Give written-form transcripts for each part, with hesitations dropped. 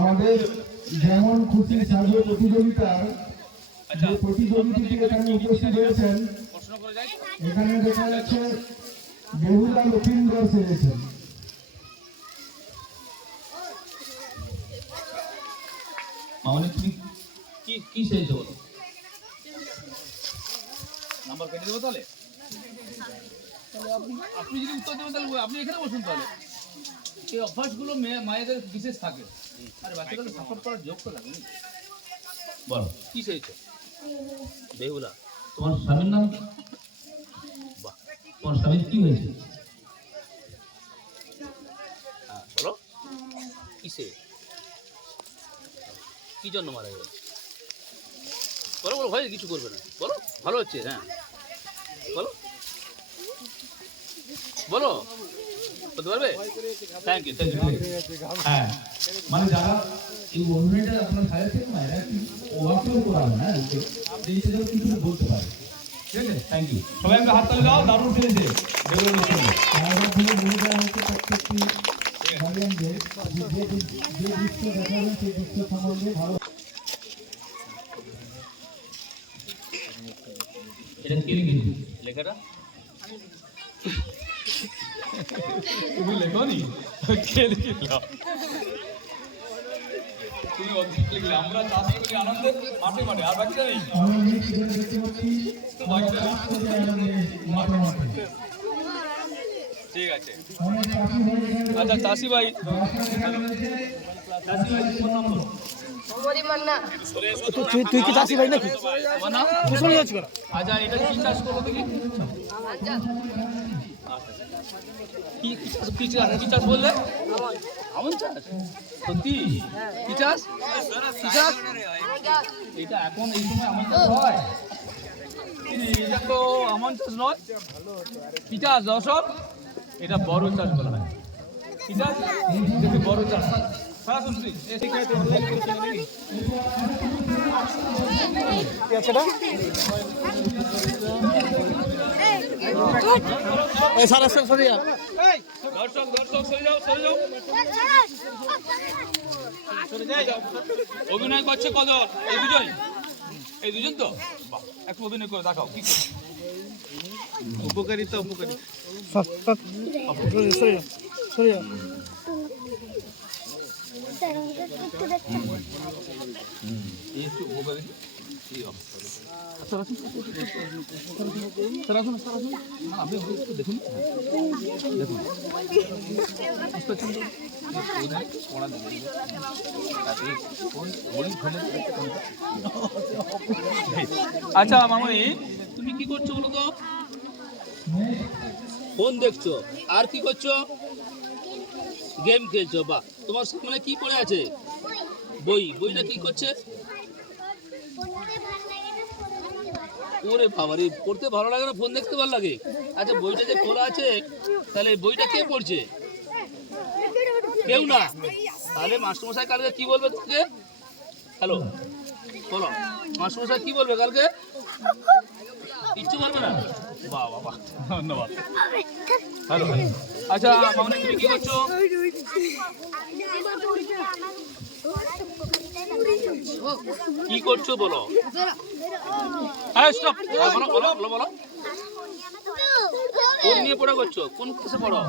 আমাদের যেমন খুশি সাজো প্রতিযোগিতার যে প্রতিযোগিতাটি এখানে উপস্থিত হয়েছেন, এখানে দেখা যাচ্ছে বেহুলা লক্ষিন্দর সেরেছেন। মামনি তুমি কি সেরেছো বলো? নাম্বার কেটে দেবো তাহলে? আপনি যদি উত্তর দেবেন তাহলে আপনি এখানে বসুন। তাহলে এই অভ্যাসগুলো মায়েদের বিশেষ থাকে, আর বাচ্চাদের সাপোর্ট করার যোগ তো লাগে। বলো কি সেরেছো? বেহুলা। তোমার স্বামীর নাম কি? বাহ, তোমার স্বামীর কি হয়েছে? হ্যাঁ বলো, কিসে কি জন্য মারা গেল? বলো বলো, ভয় কিছু করবে না, বলো ভালো হচ্ছে। হ্যাঁ বলো বলো, বলতে পারবে? Thank you thank you. হ্যাঁ, মানে যারা এই অনুষ্ঠানটা আপনার সাজাচ্ছেন না, এরা কি ওভারফ্লো করাবে না, জিনিসটা যেন কিছু বলতে পারে। ঠিক আছে, থ্যাংক ইউ। সবাই একটা হাত তালি দাও, দারুণ ফেলেছে বেগুনের মধ্যে। ভূমিকা হচ্ছে প্রত্যেকটি গার্ডিয়ানদের যে দৃশ্য দেখাবেন সেই দৃশ্য সম্বন্ধে ভালো। এটা কে লিখেছে লেখাটা? তুমি লেখনি, কে লিখল? তুমি অর্ধেক লিখলে। আমরা চাষ করি আনন্দে মাঠে মাঠে, আর বাকিটা নেই। ঠিক আছে, আচ্ছা চাষি ভাই, তুই কি চাষি ভাই নাকি? আচ্ছা এটা কি চাষ করবো দেখি? কি চাষ বললে? আমন চাষ? সত্যি? কি চাষ? কি চাষ? এটা এখন এই সময় আমন চাষ হয়? এটা তো আমন চাষ নয়। কি চাষ দর্শক? এটা বড় চাষ বলা হয়। কি চাষ? বড় চাষ। সারা শুনছি অভিনয় করছে কজন? এই দুজন তো? একটু অভিনয় করে দেখাও কি করছে। উপকারিতা উপকারিতা একটু উপকারিতা দেখুন দেখুন আচ্ছা মামনি তুমি কি করছো বলো তো? ফোন দেখছো, আর কি করছো? গেম খেলছো। বা তোমার সামনে কি পড়ে আছে? বইটা কি করছে? ওরে বাবারে, পড়তে ভালো লাগে না, ফোন দেখতে ভালো লাগে? আচ্ছা বইটা যে খোলা আছে, তাহলে বইটা কে পড়ছে? কেউ না? তাহলে মাস্টারমশাই কালকে কি বলবে তোমাকে? হ্যালো বলো, মাস্টারমশাই কি বলবে কালকে? কিচ্ছু বলবে না? বাহ বাহ বাহ, ধন্যবাদ। হ্যালো, আচ্ছা মামনি তুমি কি করছো? কি করছো বলো? হ্যাঁ স্টপ, বলো বলো বলো বলো। ফোন নিয়ে পড়া করছো? কোন ক্লাসে পড়ো?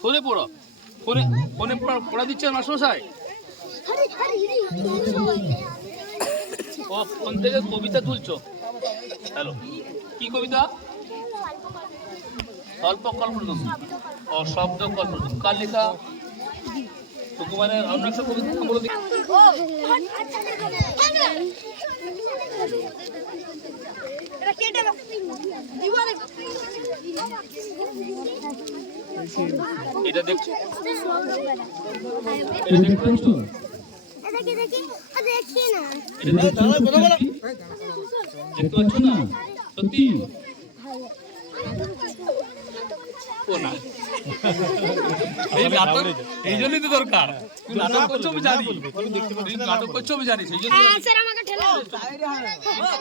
ফোনে পড়ো? ফোনে পড়া দিচ্ছে মাস্টারমশাই? ও ফোন থেকে কবিতা তুলছো? হ্যালো, কি কবিতা? স্বল্প কল্পনা ও শব্দ কল্পনা। কার লেখা? সুকুমারের অন্য একটা কবিতা নাম বলে দিই। এটা দেখছো? দেখি দেখি দেখি না দেখতে পাচ্ছ না সত্যি? ও না, এই নাটক এই জন্যই তো দরকার। তুই নাটক করছো আমি জানি, তুই নাটক করছো আমি জানি, সেই জন্য স্যার আমাকে ঠেলা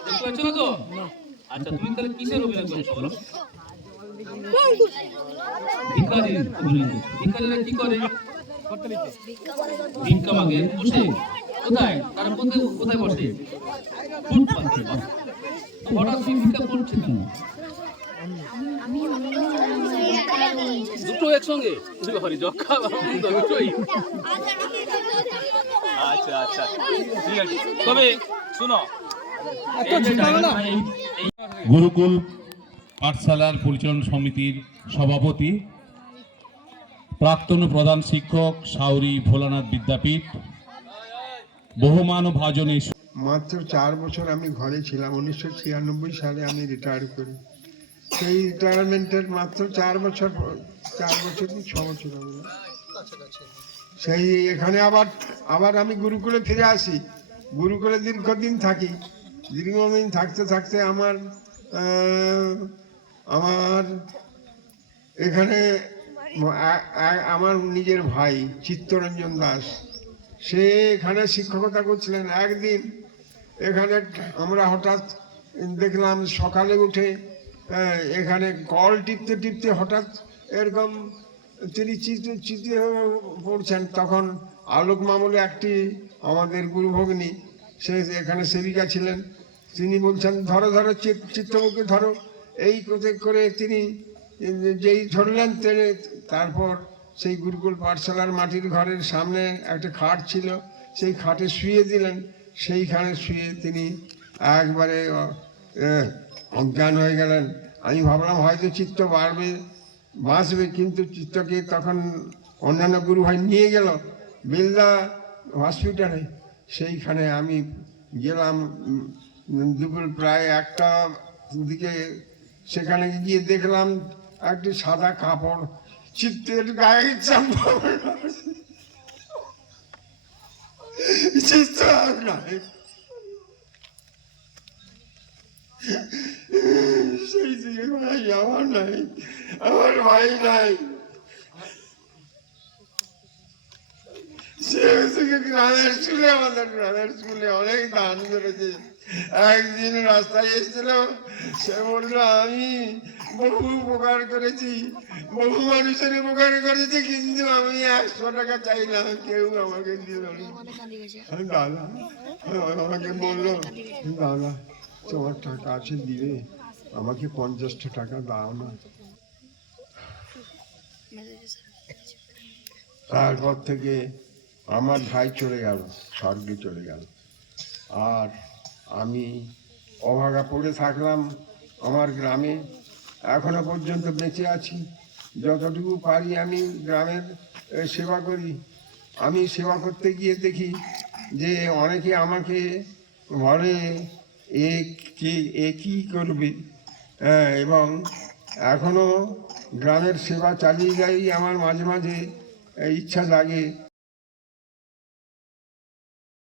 দেখতে পাচ্ছ না তো? আচ্ছা তুমি তাহলে কিসের অভিনয় করছো বলো? ভিখারি অভিনয় করছো। ভিখারিরা কি করে? ভিক্ষা মাগে বসে। কোথায়? তারা কোথায় বসে? ফুটপাতে। তো হঠাৎ তুমি ভিক্ষা করছো কেন? দুটো একসঙ্গে? যক্ষা দুটোই? আচ্ছা আচ্ছা ঠিক আছে। তবে শোনো, গুরুকুল পাঠশালার পরিচালনা সমিতির সভাপতি, প্রাক্তন প্রধান শিক্ষক সাউরি ভোলানাথ বিদ্যাপীঠ, বহুমান ভাজনে মাত্র 4 বছর আমি ঘরে ছিলাম। 1996 সালে আমি রিটায়ার করি। সেই রিটায়ারমেন্টের মাত্র 4 বছর কি 6 বছর হবে না? সেই এখানে আবার আমি গুরুকুলে ফিরে আসি। গুরুকুলে দীর্ঘদিন থাকি। দীর্ঘদিন থাকতে থাকতে আমার এখানে আমার নিজের ভাই চিত্তরঞ্জন দাস, সে এখানে শিক্ষকতা করছিলেন। একদিন এখানে আমরা হঠাৎ দেখলাম সকালে উঠে এখানে কল টিপতে টিপতে হঠাৎ এরকম তিনি চিতে পড়ছেন। তখন আলোক মামলে একটি আমাদের গুরুভগ্নী, সে এখানে সেবিকা ছিলেন, তিনি বলছেন ধরো ধরো চিত্তমুখে ধরো। এই করে তিনি যেই ধরলেন, তারপর সেই গুরুকুল পাঠশালার মাটির ঘরের সামনে একটা খাট ছিল, সেই খাটে শুয়ে দিলেন। সেইখানে শুয়ে তিনি একবারে অজ্ঞান হয়ে গেলেন। আমি ভাবলাম হয়তো চিত্ত বাঁচবে, কিন্তু চিত্তকে তখন অন্যান্য গুরু ভাই নিয়ে গেল বেলদা হসপিটালে। সেইখানে আমি গেলাম দুপুর প্রায় 1টা দিকে। সেখানে গিয়ে দেখলাম একটি সাদা কাপড় চিত্তের গায়ে চাপা, চিত্ত আর নাই। সেই থেকে ভাই আমার নাই, আমার ভাই নাই। সে থেকে গ্রামের স্কুলে, আমাদের গ্রামের স্কুলে অনেক দান করেছে। একদিন রাস্তায় এসেছিল, সে বললো আমি বহু উপকার করেছি, বহু মানুষের উপকার করেছি, কিন্তু আমি 100 টাকা চাইলাম, কেউ আমাকে দিল না। দাদা আমাকে বললো, দাদা তোমার টাকা আছে দিবে, আমাকে 50টা টাকা দাও না। তারপর থেকে আমার ভাই চলে গেল, স্বর্গে চলে গেল, আর আমি অভাগা পড়ে থাকলাম আমার গ্রামে। এখনো পর্যন্ত বেঁচে আছি। যতটুকু পারি আমি গ্রামের সেবা করি। আমি সেবা করতে গিয়ে দেখি যে অনেকে আমাকে বলে এ কি করবে, এবং এখনো গ্রামের সেবা চালিয়ে যাই। আমার মাঝে মাঝে ইচ্ছা জাগে